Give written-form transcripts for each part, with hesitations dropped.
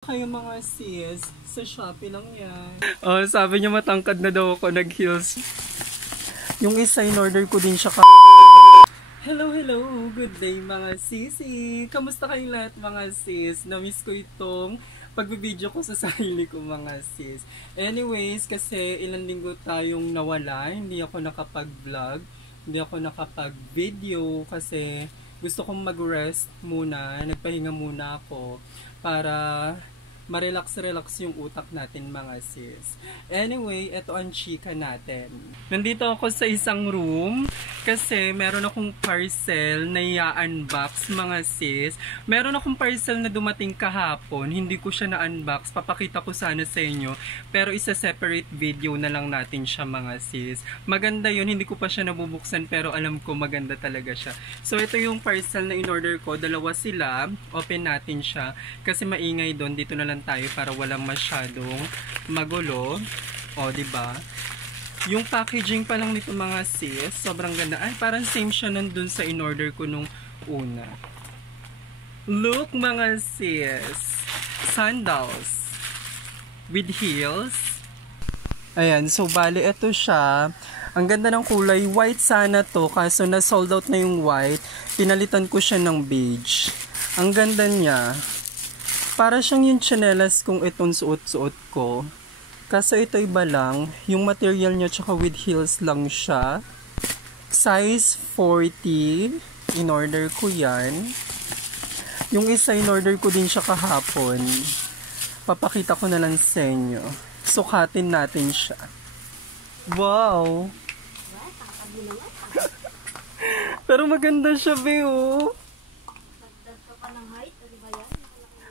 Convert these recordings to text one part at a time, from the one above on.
Kayo mga sis, sa Shopee lang yan. Oh, sabi niya matangkad na daw ako, nag-heels. Yung isa in-order ko din siya Hello, good day mga sisi. Kamusta kayong lahat mga sis? Na-miss ko itong pagbibideo ko sa sarili ko mga sis. Anyways, kasi ilang linggo tayong nawala, hindi ako nakapag-vlog, hindi ako nakapag-video kasi gusto kong mag-rest muna, nagpahinga muna ako para ma-relax yung utak natin mga sis. Anyway, ito ang chika natin. Nandito ako sa isang room kasi meron akong parcel na i-unbox mga sis. Meron akong parcel na dumating kahapon, hindi ko siya na-unbox. Papakita ko sana sa inyo, pero isa-separate video na lang natin siya mga sis. Maganda yun, hindi ko pa siya nabubuksan pero alam ko maganda talaga siya. So ito yung parcel na in-order ko, dalawa sila. Open natin siya kasi maingay doon. Dito na lang tayo para walang masyadong magulo. O, diba? Yung packaging pa lang nito mga sis, sobrang ganda. Ay, parang same siya nandun sa in-order ko nung una. Look mga sis! Sandals with heels. Ayan, so bali ito siya. Ang ganda ng kulay. White sana to, kaso na sold out na yung white. Pinalitan ko siya ng beige. Ang ganda niya. Para siyang yung tsinelas kung itong suot-suot ko. Kaso ito iba lang. Yung material niya tsaka with heels lang siya. Size 40. In-order ko yan. Yung isa in-order ko din siya kahapon. Papakita ko na lang sa inyo. Sukatin natin siya. Wow! Pero maganda siya, Beo.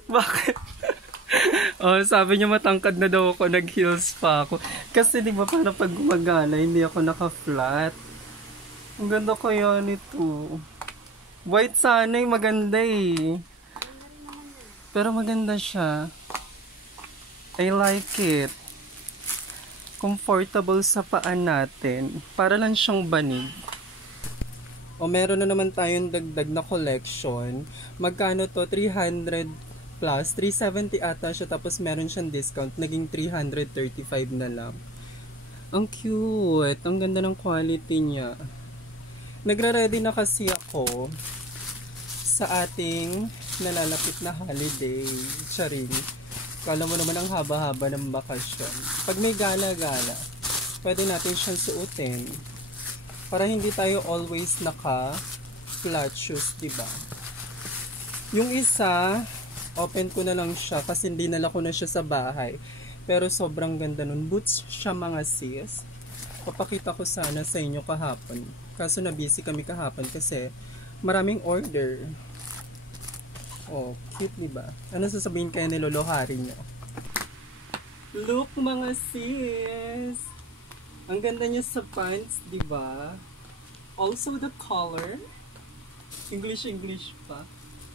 Bakit? Oh, sabi niya matangkad na daw ako, nag-heels pa ako. Kasi di ba parang pag gumagala, hindi ako naka-flat. Ang ganda kaya nito. White sana eh, maganda eh. Pero maganda siya. I like it. Comfortable sa paan natin. Para lang siyang banig. O meron na naman tayong dagdag na collection. Magkano to? 300 plus, 370 ata siya, tapos meron siyang discount, naging 335 na lang. Ang cute, ang ganda ng quality niya. Nagre-ready na kasi ako sa ating nalalapit na holiday. Charing. Kala mo naman ang haba-haba ng bakasyon. Pag may gala-gala, pwede natin siyang suotin para hindi tayo always naka-flat shoes, diba? Yung isa, open ko na lang siya kasi dinala ko na siya sa bahay. Pero sobrang ganda nun. Boots siya mga sis. Papakita ko sana sa inyo kahapon. Kaso na busy kami kahapon kasi maraming order. Oh, cute diba? Ano sasabihin kayo nilolohari nyo? Look mga sis! Ang ganda niya sa pants, diba? Also the color. English pa.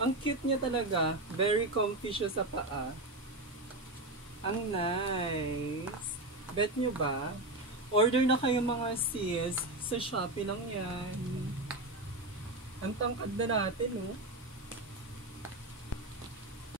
Ang cute niya talaga. Very comfy siya sa paa. Ang nice. Bet nyo ba? Order na kayo mga sis. Sa Shopee lang yan. Ang tangkad na natin, oh.